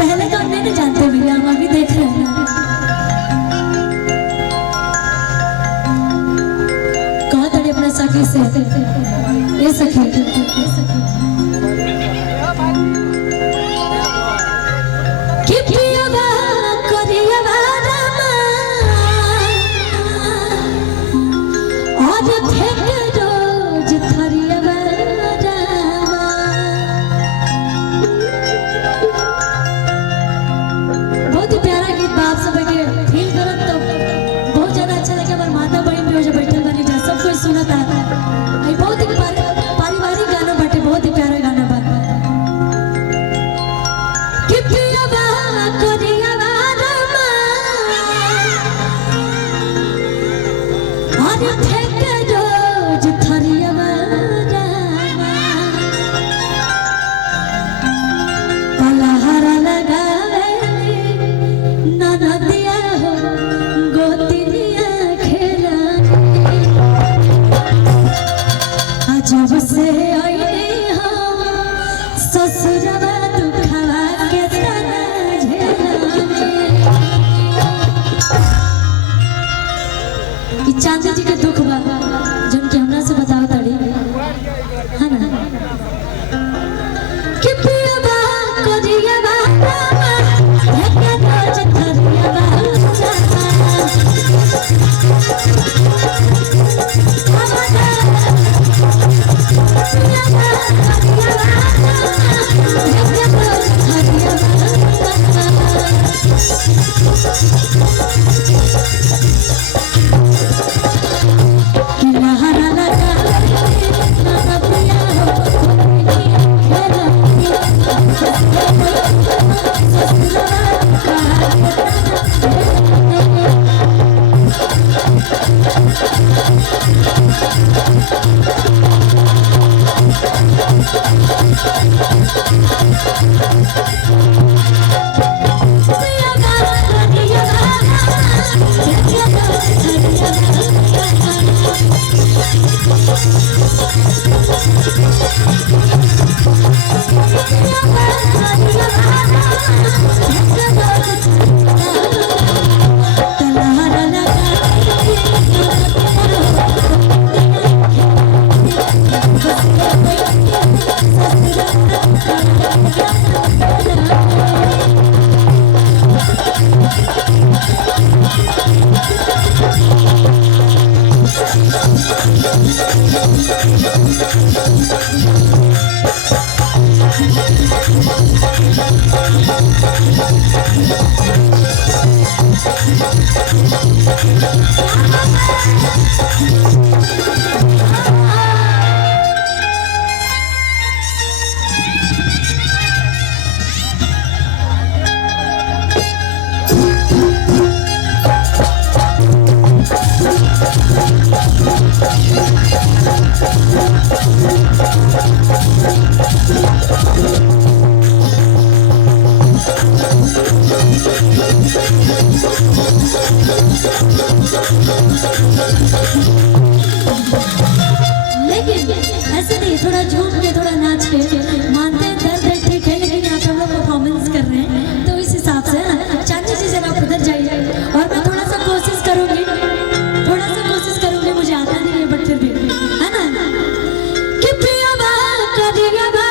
पहले तो हमने नहीं जानते भैया, हम अभी देख रहे हैं। कहा था अपना सखी से, ये सखी चांदी जी के दुख बा जन के हमरा से बताओ तड़ी है ना कि पिया बा कोरिया बा धक्का रोज धरिया बा लेकिन ऐसे नहीं, थोड़ा झूम के थोड़ा नाच के मानते हैं दर्द है ठीक है, लेकिन यहाँ पे हम लोग परफॉर्मेंस कर रहे हैं तो इस हिसाब से ना चांदी जी जरा उधर जाइए और मैं थोड़ा सा कोशिश करूंगी मुझे आता नहीं है बट फिर भी है ना कि पिया बा करिया बा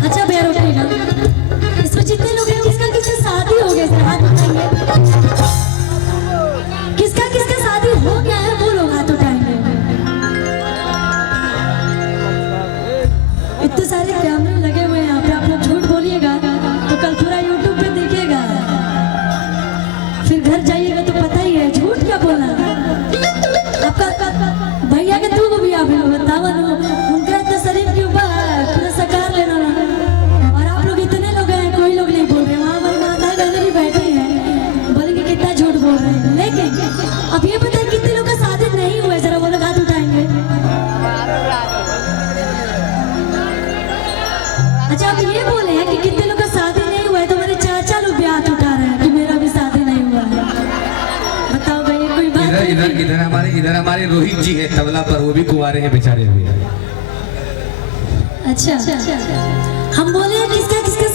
अच्छा भैया रुकिएगा, इसमें जितने लोग हैं किसका किसका शादी हो गया है हाथ उठाएंगे। किसका किसका शादी हो गया है वो लोग हाथ उठाएंगे। इतने सारे कैमरे लगे हुए हैं यहाँ पे, आप लोग झूठ बोलिएगा तो कल पूरा यूट्यूब पे देखिएगा, फिर घर जाइएगा तो पता ही है झूठ क्या बोलना। आपका भैया के तू भी आप बतावा उनका इतना शरीर के ऊपर पूरा सकार लेना ना। और आप लोग इतने लोग हैं कोई लोग नहीं बोल रहे, वहाँ हमारी माता बहन भी बैठे हैं बोलेंगे कितना झूठ बोल रहे हैं। लेकिन अब ये बताए कितने लोग का शादी नहीं हुआ है, जरा वो लोग हाथ उठाएंगे। अच्छा आप ये बोले हैं कि कितने लोग का शादी नहीं हुआ है, तो मेरे चाचा लोग भी हाथ उठा रहे हैं कि मेरा भी शादी नहीं हुआ है। बताओ भाई कोई बात इधर हमारे रोहित जी है तबला पर, वो भी कुंवारे हैं बेचारे भी। अच्छा हम बोले किसका किसका